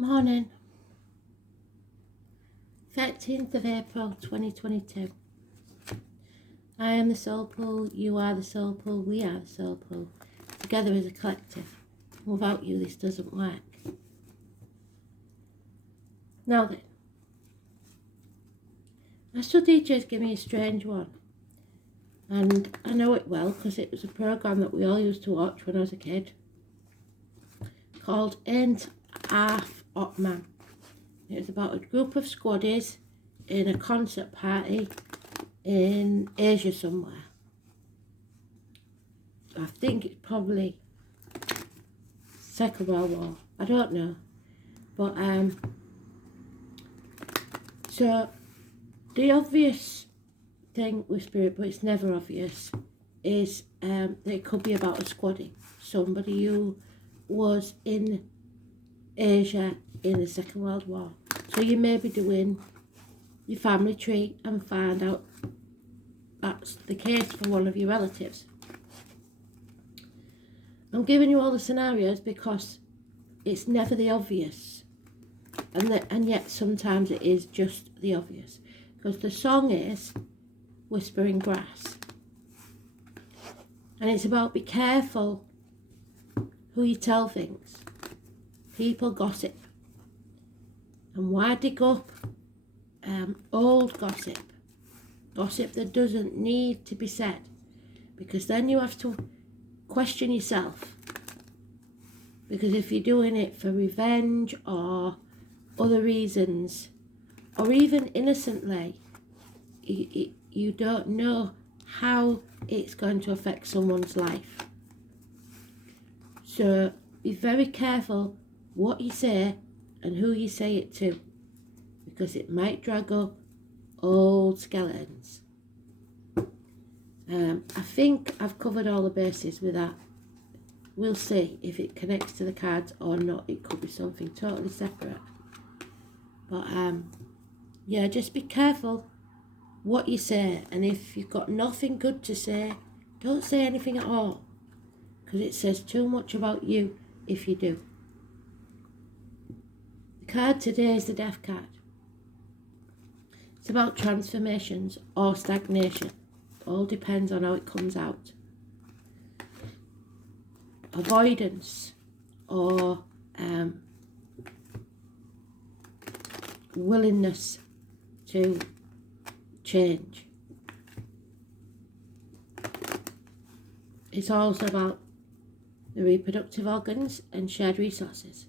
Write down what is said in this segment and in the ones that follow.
Morning, 13th of April 2022. I am the soul pool, you are the soul pool, we are the soul pool, together as a collective. Without you this doesn't work. Now then, Astro teachers give me a strange one, and I know it well because it was a programme that we all used to watch when I was a kid, called Ain't Half Hot Man. It was about a group of squaddies in a concert party in Asia somewhere. I think it's probably Second World War. I don't know. But so the obvious thing with spirit, but it's never obvious, is that it could be about a squaddie. Somebody who was in Asia in the Second World War. So you may be doing your family tree and find out that's the case for one of your relatives. I'm giving you all the scenarios because it's never the obvious, and yet sometimes it is just the obvious, because the song is Whispering Grass, and it's about be careful who you tell things. People gossip, and why dig up old gossip that doesn't need to be said, because then you have to question yourself, because if you're doing it for revenge or other reasons, or even innocently, you don't know how it's going to affect someone's life. So be very careful what you say and who you say it to, because it might drag up old skeletons. I think I've covered all the bases with that. We'll see if it connects to the cards or not. It could be something totally separate. But yeah, just be careful what you say, and if you've got nothing good to say, don't say anything at all, because it says too much about you if you do. The card today is the Death card. It's about transformations or stagnation. All depends on how it comes out. Avoidance or willingness to change. It's also about the reproductive organs and shared resources.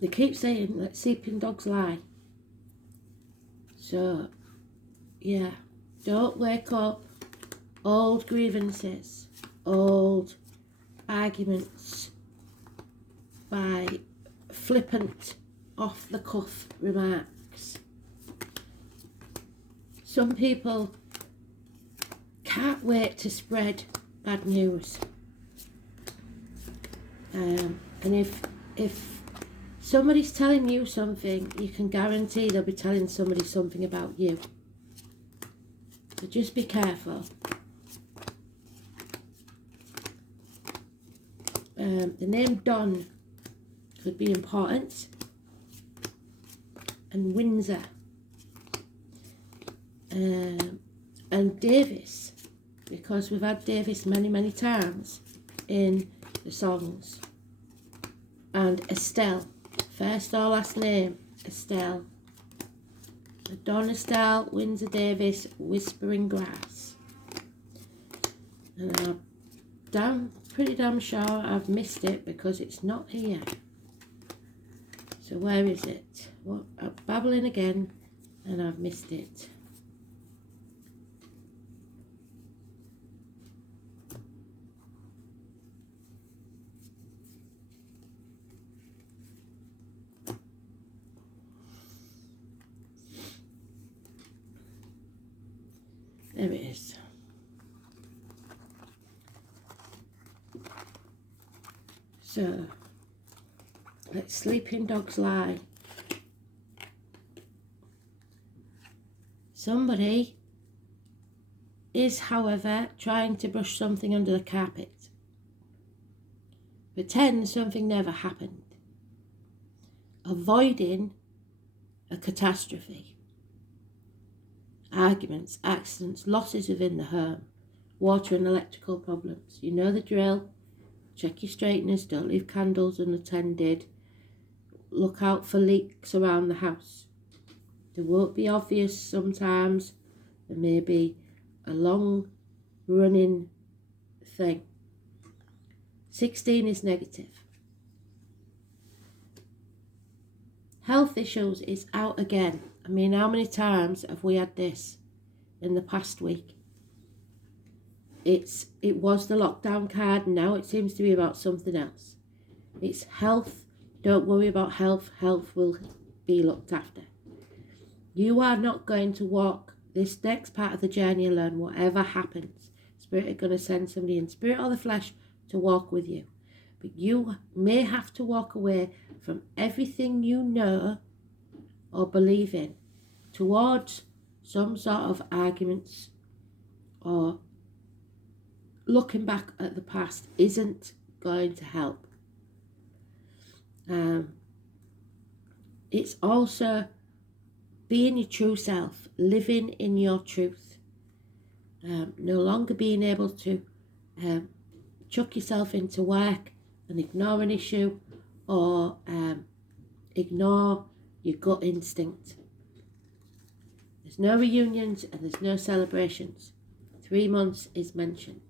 They keep saying that sleeping dogs lie. So, yeah, don't wake up old grievances, old arguments by flippant, off-the-cuff remarks. Some people can't wait to spread bad news. And if somebody's telling you something, you can guarantee they'll be telling somebody something about you. So just be careful. The name Don could be important, and Windsor, and Davis, because we've had Davis many times in the songs, and Estelle, first or last name, Estelle. So Don, Estelle, Windsor, Davis, Whispering Grass. And I'm pretty damn sure I've missed it because it's not here. So where is it? Well, I'm babbling again and I've missed it. There it is. So, let sleeping dogs lie. Somebody is, however, trying to brush something under the carpet. Pretend something never happened. Avoiding a catastrophe. Arguments, accidents, losses within the home, water and electrical problems. You know the drill. Check your straighteners, don't leave candles unattended. Look out for leaks around the house. They won't be obvious sometimes. There may be a long running thing. 16 is negative. Health issues is out again. I mean, how many times have we had this in the past week? It was the lockdown card, now it seems to be about something else. It's health. Don't worry about health. Health will be looked after. You are not going to walk this next part of the journey alone, whatever happens. Spirit are going to send somebody in spirit or the flesh to walk with you. But you may have to walk away from everything you know or believe in towards some sort of arguments, or looking back at the past isn't going to help. It's also being your true self, living in your truth, no longer being able to chuck yourself into work and ignore an issue, or ignore your gut instinct. There's no reunions and there's no celebrations. 3 months is mentioned.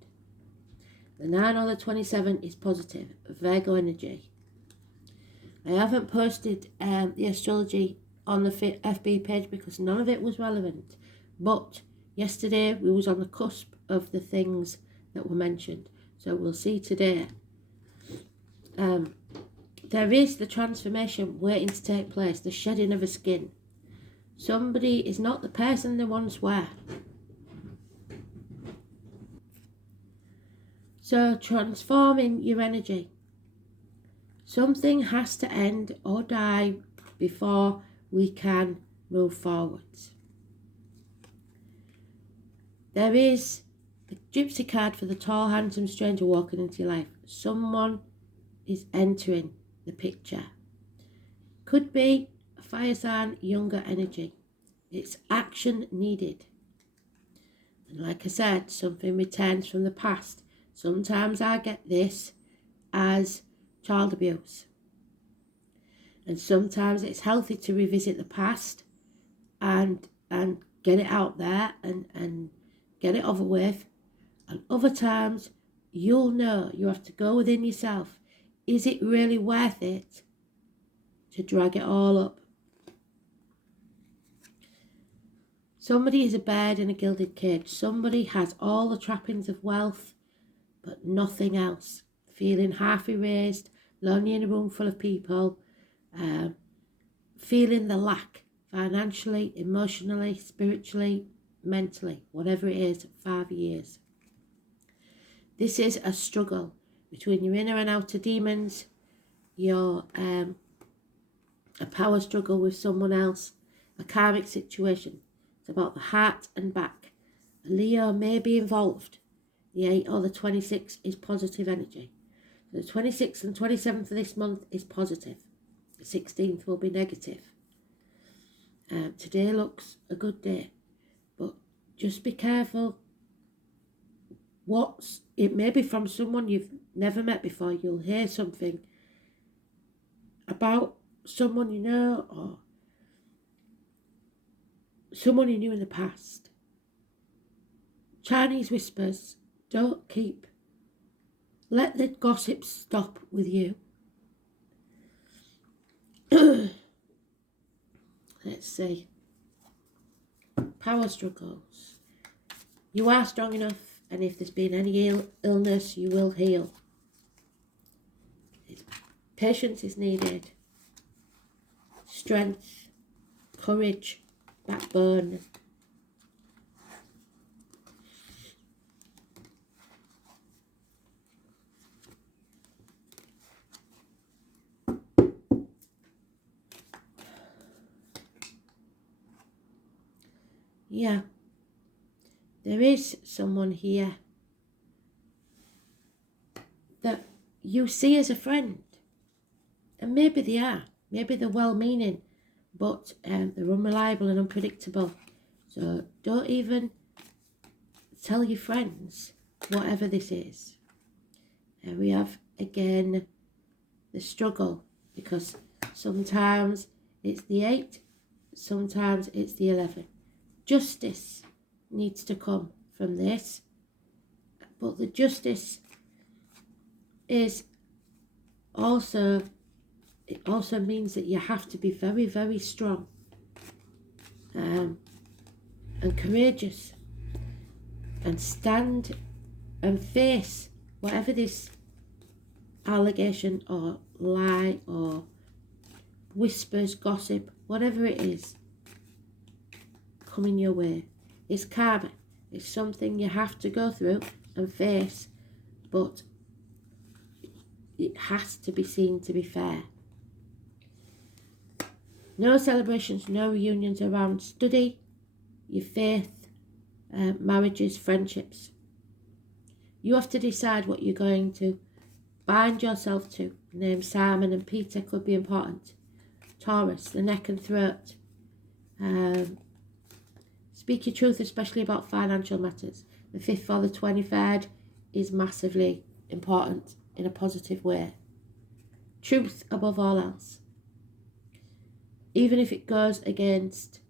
The 9 or the 27 is positive, Virgo energy. I haven't posted the astrology on the FB page because none of it was relevant. But yesterday we was on the cusp of the things that were mentioned. So we'll see today. There is the transformation waiting to take place, the shedding of a skin. Somebody is not the person they once were. So transforming your energy. Something has to end or die before we can move forwards. There is the gypsy card for the tall, handsome stranger walking into your life. Someone is entering the picture. Could be a fire sign, younger energy. It's action needed. And like I said, something returns from the past. Sometimes I get this as child abuse. And sometimes it's healthy to revisit the past and get it out there and get it over with. And other times you'll know, you have to go within yourself. Is it really worth it to drag it all up? Somebody is a bird in a gilded cage. Somebody has all the trappings of wealth, but nothing else. Feeling half erased, lonely in a room full of people, feeling the lack financially, emotionally, spiritually, mentally, whatever it is, 5 years. This is a struggle between your inner and outer demons, your a power struggle with someone else, a karmic situation. It's about the heart and back. A Leo may be involved. The 8 or the 26 is positive energy. So the 26th and 27th of this month is positive. The 16th will be negative. Today looks a good day, but just be careful. It may be from someone you've never met before. You'll hear something about someone you know, or someone you knew in the past. Chinese whispers, let the gossip stop with you. Let's see. Power struggles. You are strong enough, and if there's been any illness, you will heal. Patience is needed. Strength, courage, backbone. Yeah. there is someone here that you see as a friend. And maybe they are. Maybe they're well-meaning, but they're unreliable and unpredictable. So don't even tell your friends whatever this is. We have, again, the struggle, because sometimes it's the 8, sometimes it's the 11. Justice needs to come from this, but the justice is also, it also means that you have to be very, very strong and courageous and stand and face whatever this allegation or lie or whispers, gossip, whatever it is coming your way. It's karma. It's something you have to go through and face, but it has to be seen to be fair. No celebrations, no reunions around study, your faith, marriages, friendships. You have to decide what you're going to bind yourself to. Names Simon and Peter could be important. Taurus, the neck and throat. Speak your truth, especially about financial matters. The 5th or the 23rd is massively important in a positive way. Truth above all else. Even if it goes against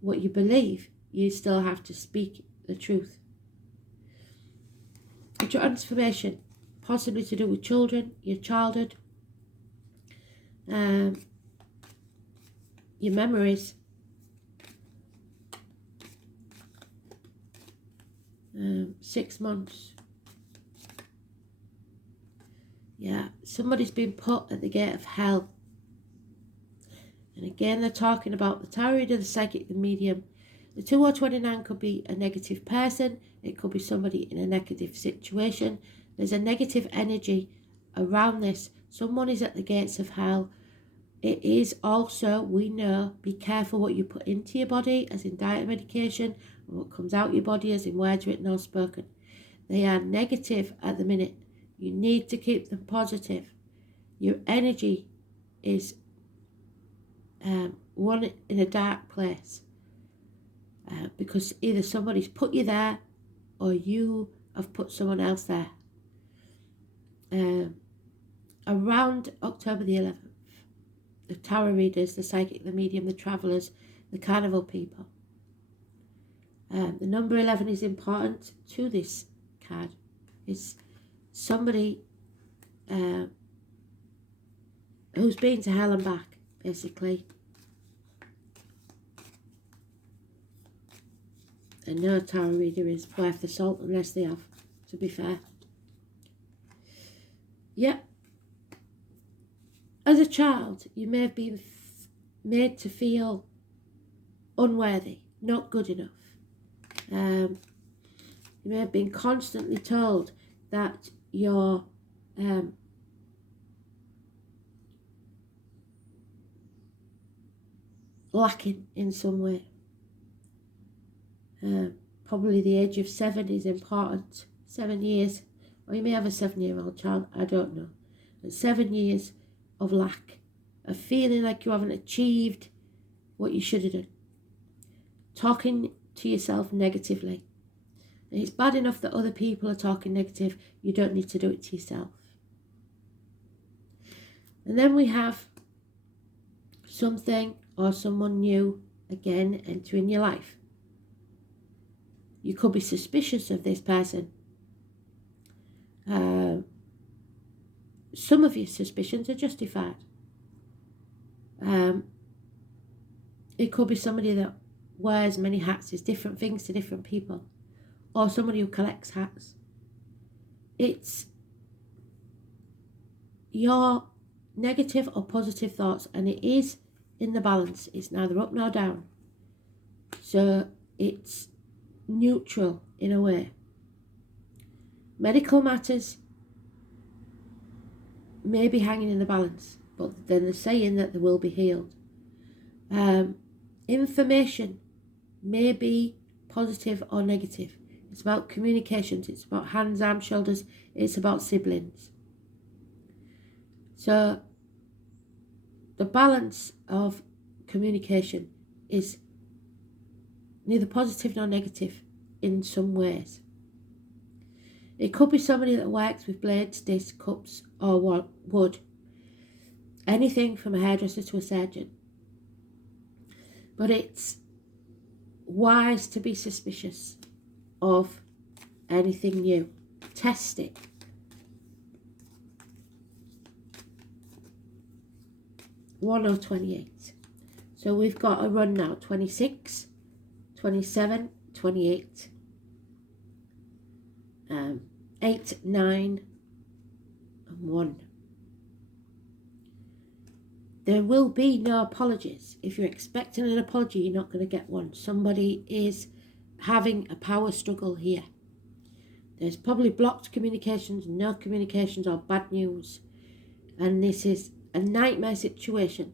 what you believe, you still have to speak the truth. A transformation, possibly to do with children, your childhood, your memories, 6 months. Yeah, somebody's been put at the gate of hell. And again, they're talking about the tarot reader, the psychic, the medium. The 2 or 29 could be a negative person. It could be somebody in a negative situation. There's a negative energy around this. Someone is at the gates of hell. It is also, we know, be careful what you put into your body, as in diet and medication, and what comes out your body, as in words written or spoken. They are negative at the minute. You need to keep them positive. Your energy is one in a dark place, because either somebody's put you there or you have put someone else there. Around October the 11th, the tarot readers, the psychic, the medium, the travellers, the carnival people. The number 11 is important to this card. It's somebody who's been to hell and back, basically. And no tarot reader is worth the salt unless they have, to be fair. Yeah. As a child, you may have been made to feel unworthy, not good enough. You may have been constantly told that you're lacking in some way. Probably the age of 7 is important. 7 years, or you may have a 7-year-old child, I don't know. But 7 years of lack, of feeling like you haven't achieved what you should have done. Talking to yourself negatively. And it's bad enough that other people are talking negative. You don't need to do it to yourself. And then we have something or someone new again entering your life. You could be suspicious of this person. Some of your suspicions are justified. It could be somebody that wears many hats, is different things to different people, or somebody who collects hats. It's your negative or positive thoughts, and it is in the balance. It's neither up nor down. So it's neutral in a way. Medical matters may be hanging in the balance, but then they're saying that they will be healed. Information may be positive or negative. It's about communications. It's about hands, arms, shoulders. It's about siblings. So the balance of communication is neither positive nor negative in some ways. It could be somebody that works with blades, discs, cups or wood. Anything from a hairdresser to a surgeon. But it's wise to be suspicious of anything new. Test it. One or 28. So we've got a run now. 26, 27, 28. 8, 9 and 1. There will be no apologies. If you're expecting an apology, you're not going to get one. Somebody is having a power struggle here. There's probably blocked communications, no communications or bad news. And this is a nightmare situation.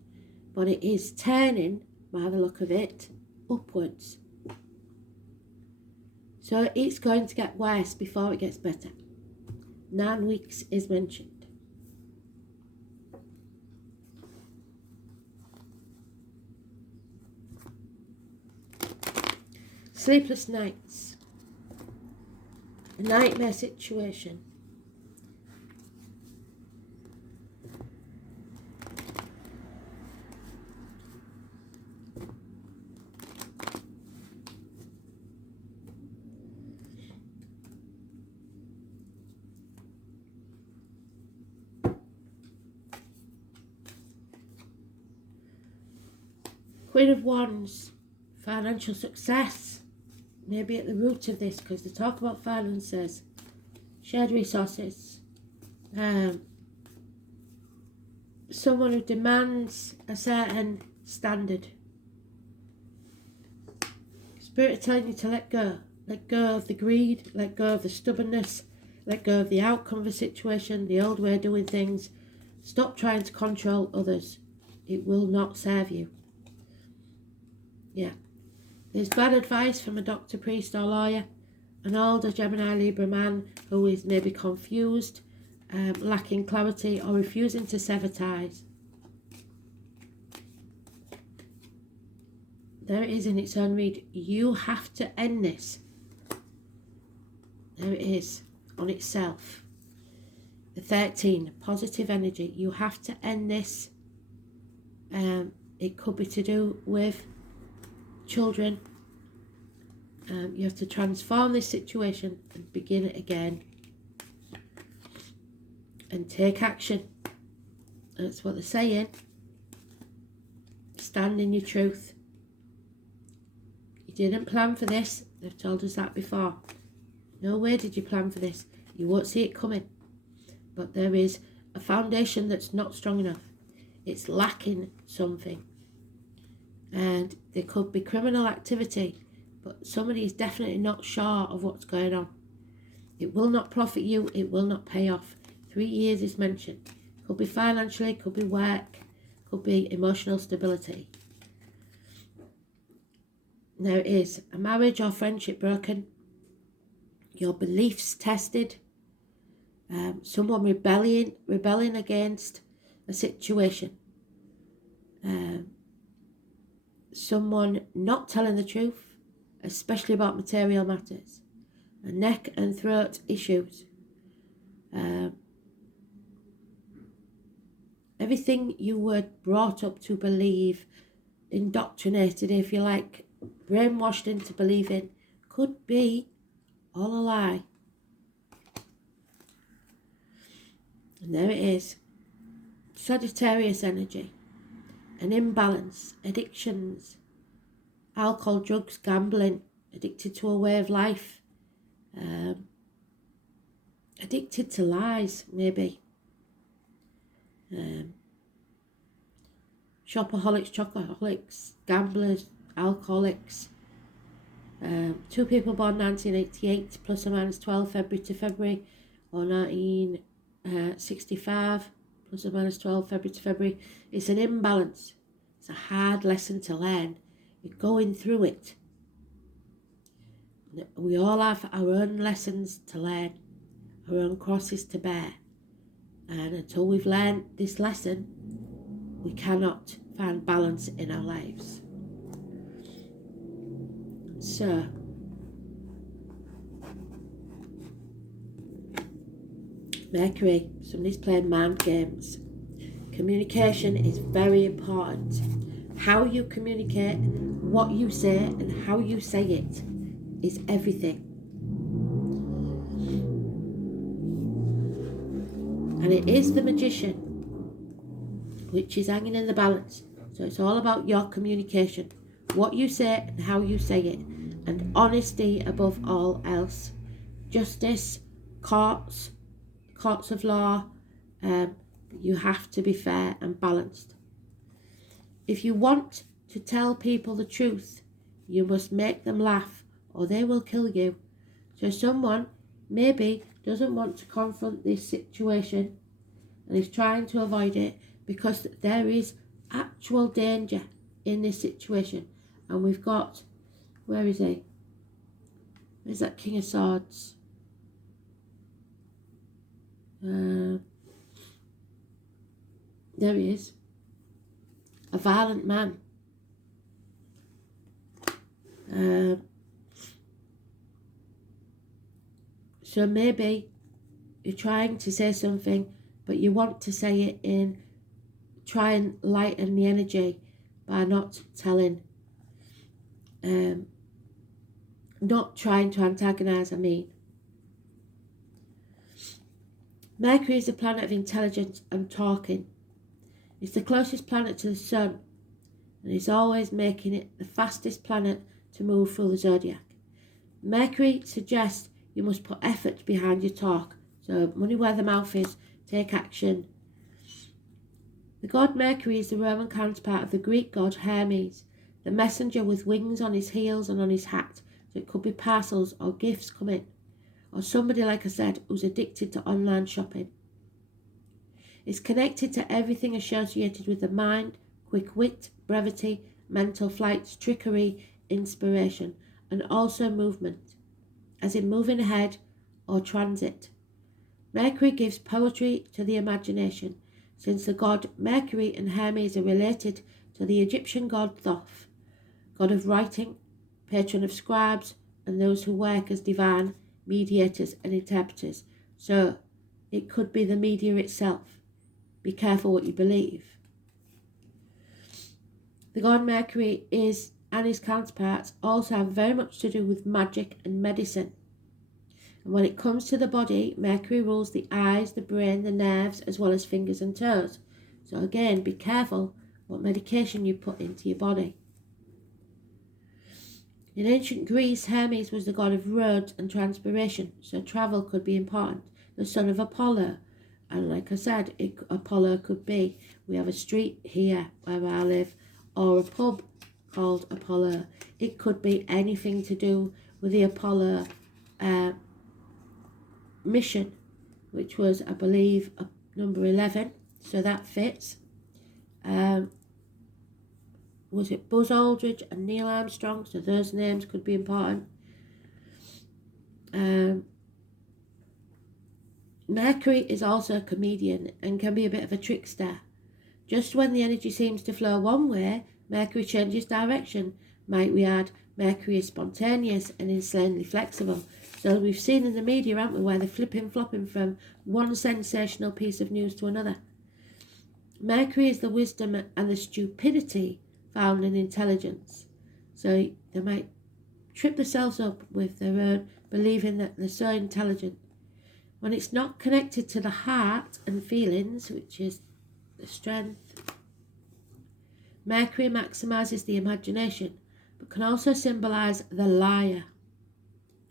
But it is turning, by the look of it, upwards. So it's going to get worse before it gets better. 9 weeks is mentioned. Sleepless nights. A nightmare situation. Queen of Wands, financial success may be at the root of this, because they talk about finances, shared resources, someone who demands a certain standard. Spirit telling you to let go of the greed, let go of the stubbornness, let go of the outcome of a situation, the old way of doing things. Stop trying to control others. It will not serve you. Yeah. There's bad advice from a doctor, priest or lawyer, an older Gemini Libra man who is maybe confused, lacking clarity or refusing to sever ties. There it is in its own read. You have to end this. There it is on itself. The 13, positive energy. You have to end this. It could be to do with children. You have to transform this situation and begin it again and take action. That's what they're saying. Stand in your truth. You didn't plan for this. They've told us that before. No way did you plan for this. You won't see it coming. But there is a foundation that's not strong enough. It's lacking something. And there could be criminal activity, but somebody is definitely not sure of what's going on. It will not profit you. It will not pay off. 3 years is mentioned. Could be financially, could be work, could be emotional stability. There is a marriage or friendship broken. Your beliefs tested. Someone rebelling against a situation. Someone not telling the truth, especially about material matters. Neck and throat issues. Everything you were brought up to believe, indoctrinated, if you like, brainwashed into believing, could be all a lie. And there it is. Sagittarius energy. An imbalance, addictions, alcohol, drugs, gambling, addicted to a way of life, addicted to lies, maybe. Shopaholics, chocoholics, gamblers, alcoholics. 2 people born 1988, plus or minus 12 February to February, or 1965, plus or minus 12 February to February. It's an imbalance. It's a hard lesson to learn. You're going through it. We all have our own lessons to learn, our own crosses to bear. And until we've learned this lesson, we cannot find balance in our lives. So, Mercury, somebody's playing mind games. Communication is very important. How you communicate, what you say, and how you say it is everything. And it is the magician, which is hanging in the balance. So it's all about your communication, what you say and how you say it, and honesty above all else. Justice, courts of law, you have to be fair and balanced. If you want to tell people the truth, you must make them laugh or they will kill you. So someone maybe doesn't want to confront this situation and is trying to avoid it because there is actual danger in this situation. And we've got, where is he? Where's that King of Swords? There he is. A violent man. So maybe you're trying to say something, but you want to say it in, try and lighten the energy by not telling, not trying to antagonise, Mercury is the planet of intelligence and talking. It's the closest planet to the sun, and it's always making it the fastest planet to move through the zodiac. Mercury suggests you must put effort behind your talk. So money where the mouth is, take action. The god Mercury is the Roman counterpart of the Greek god Hermes, the messenger with wings on his heels and on his hat. So it could be parcels or gifts coming, or somebody, like I said, who's addicted to online shopping. It's connected to everything associated with the mind, quick wit, brevity, mental flights, trickery, inspiration, and also movement, as in moving ahead or transit. Mercury gives poetry to the imagination, since the god Mercury and Hermes are related to the Egyptian god Thoth, god of writing, patron of scribes, and those who work as divine mediators and interpreters. So it could be the media itself. Be careful what you believe. The god Mercury is, and his counterparts, also have very much to do with magic and medicine. And when it comes to the body, Mercury rules the eyes, the brain, the nerves, as well as fingers and toes. So again, be careful what medication you put into your body. In ancient Greece, Hermes was the god of roads and transpiration, so travel could be important. The son of Apollo. And like I said, Apollo could be, we have a street here where I live, or a pub called Apollo. It could be anything to do with the Apollo mission, which was, I believe, number 11. So that fits. Was it Buzz Aldrin and Neil Armstrong? So those names could be important. Mercury is also a comedian and can be a bit of a trickster. Just when the energy seems to flow one way, Mercury changes direction. Might we add, Mercury is spontaneous and insanely flexible. So we've seen in the media, haven't we, where they're flopping from one sensational piece of news to another. Mercury is the wisdom and the stupidity found in intelligence. So they might trip themselves up with their own believing that they're so intelligent. When it's not connected to the heart and feelings, which is the strength, Mercury maximizes the imagination, but can also symbolize the liar.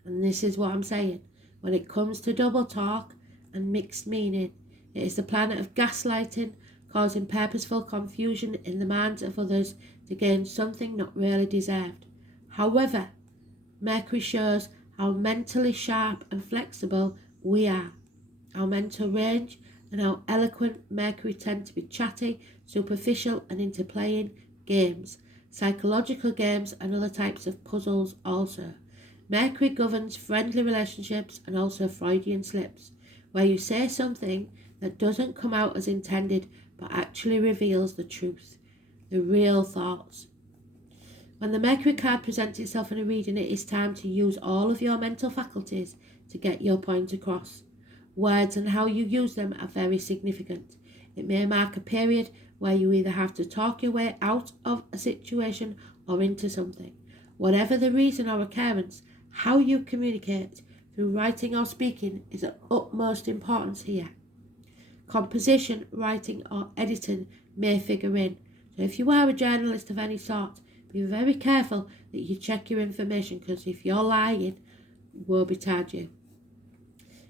And this is what I'm saying. When it comes to double talk and mixed meaning, it is the planet of gaslighting, causing purposeful confusion in the minds of others to gain something not really deserved. However, Mercury shows how mentally sharp and flexible we are. Our mental range and how eloquent Mercury tend to be chatty, superficial, and into playing games, psychological games, and other types of puzzles also. Mercury governs friendly relationships and also Freudian slips, where you say something that doesn't come out as intended but actually reveals the truth, the real thoughts. When the Mercury card presents itself in a reading, it is time to use all of your mental faculties to get your point across. Words and how you use them are very significant. It may mark a period where you either have to talk your way out of a situation or into something. Whatever the reason or occurrence, how you communicate through writing or speaking is of utmost importance here. Composition, writing or editing may figure in. So if you are a journalist of any sort, be very careful that you check your information, because if you're lying, woe betide you.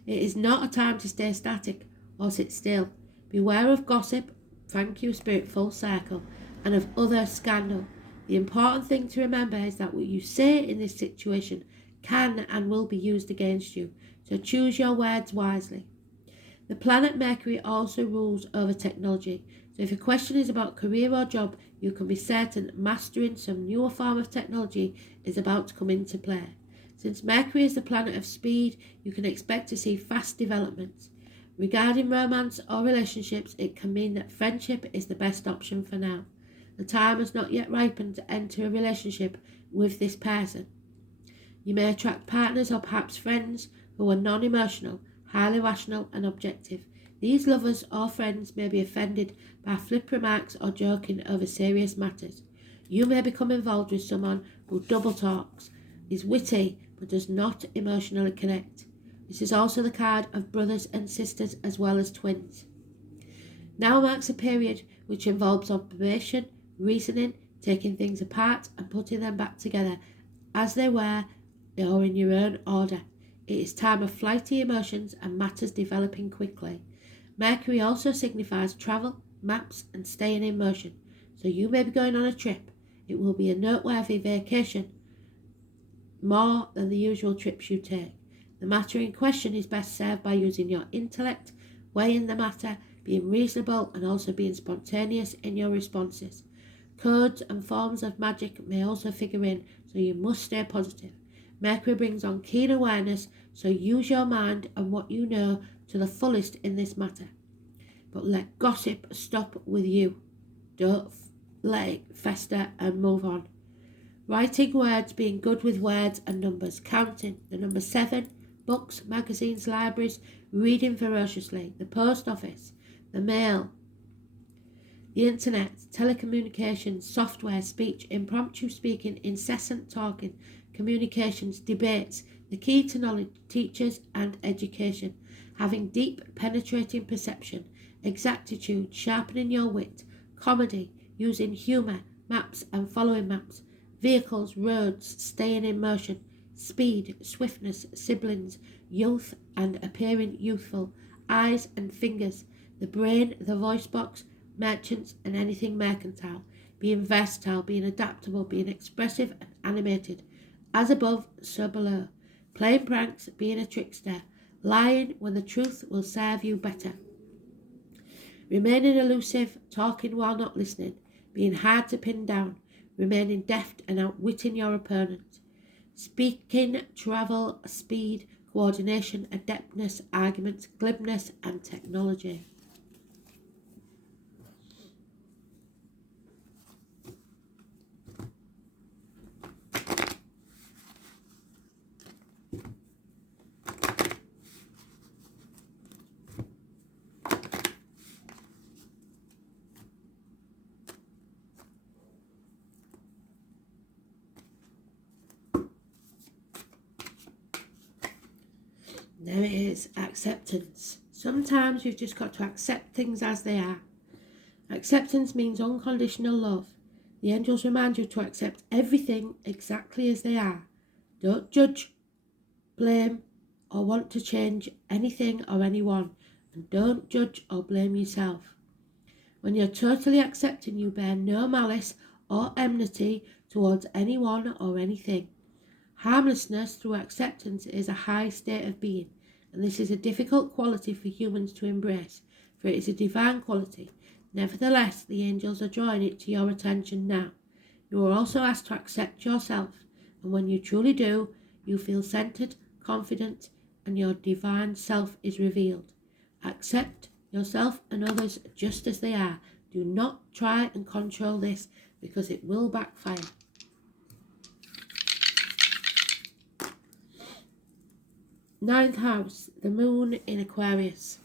It is not a time to stay static or sit still. Beware of gossip, thank you Spirit full circle, and of other scandal. The important thing to remember is that what you say in this situation can and will be used against you, so choose your words wisely. The planet Mercury also rules over technology, so if your question is about career or job, you can be certain mastering some newer form of technology is about to come into play. Since Mercury is the planet of speed, you can expect to see fast developments. Regarding romance or relationships, it can mean that friendship is the best option for now. The time has not yet ripened to enter a relationship with this person. You may attract partners or perhaps friends who are non-emotional, highly rational and objective. These lovers or friends may be offended by flip remarks or joking over serious matters. You may become involved with someone who double talks, is witty but does not emotionally connect. This is also the card of brothers and sisters as well as twins. Now marks a period which involves observation, reasoning, taking things apart and putting them back together as they were or in your own order. It is time of flighty emotions and matters developing quickly. Mercury also signifies travel, maps and staying in motion, so you may be going on a trip. It will be a noteworthy vacation, more than the usual trips you take. The matter in question is best served by using your intellect, weighing the matter, being reasonable and also being spontaneous in your responses. Codes and forms of magic may also figure in, so you must stay positive. Mercury brings on keen awareness, so use your mind and what you know to the fullest in this matter. But let gossip stop with you. Don't let it fester and move on. Writing words, being good with words and numbers, counting, the number 7, books, magazines, libraries, reading voraciously, the post office, the mail, the internet, telecommunications, software, speech, impromptu speaking, incessant talking, communications, debates, the key to knowledge, teachers and education, having deep penetrating perception, exactitude, sharpening your wit, comedy, using humour, maps and following maps, vehicles, roads, staying in motion, speed, swiftness, siblings, youth and appearing youthful, eyes and fingers, the brain, the voice box, merchants and anything mercantile, being versatile, being adaptable, being expressive and animated, as above, so below, playing pranks, being a trickster, lying when the truth will serve you better, remaining elusive, talking while not listening, being hard to pin down, remaining deft and outwitting your opponent, speaking, travel, speed, coordination, adeptness, arguments, glibness and technology. There it is, acceptance. Sometimes you've just got to accept things as they are. Acceptance means unconditional love. The angels remind you to accept everything exactly as they are. Don't judge, blame, or want to change anything or anyone. And don't judge or blame yourself. When you're totally accepting, you bear no malice or enmity towards anyone or anything. Harmlessness through acceptance is a high state of being, and this is a difficult quality for humans to embrace, for it is a divine quality. Nevertheless, the angels are drawing it to your attention now. You are also asked to accept yourself, and when you truly do, You feel centered, confident, and your divine self is revealed. Accept yourself and others just as they are. Do not try and control this because it will backfire. Ninth house, the moon in Aquarius.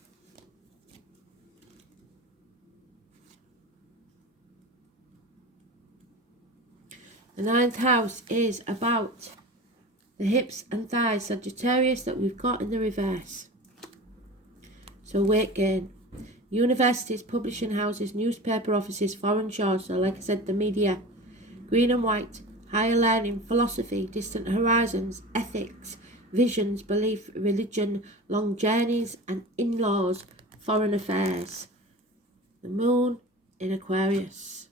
The ninth house is about the hips and thighs, Sagittarius, that we've got in the reverse. So weight gain. Universities, publishing houses, newspaper offices, foreign shores, so like I said, the media. Green and white, higher learning, philosophy, distant horizons, ethics, visions, belief, religion, long journeys and in-laws, foreign affairs. The moon in Aquarius.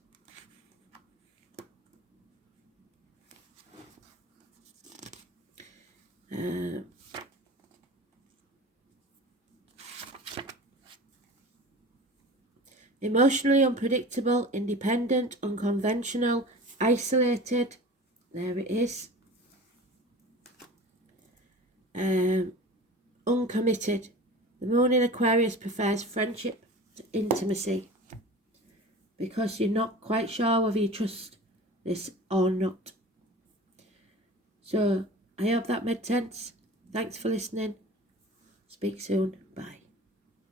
Emotionally unpredictable, independent, unconventional, isolated. There it is. Uncommitted. The moon in Aquarius prefers friendship to intimacy because you're not quite sure whether you trust this or not. So I hope that made sense. Thanks for listening. Speak soon.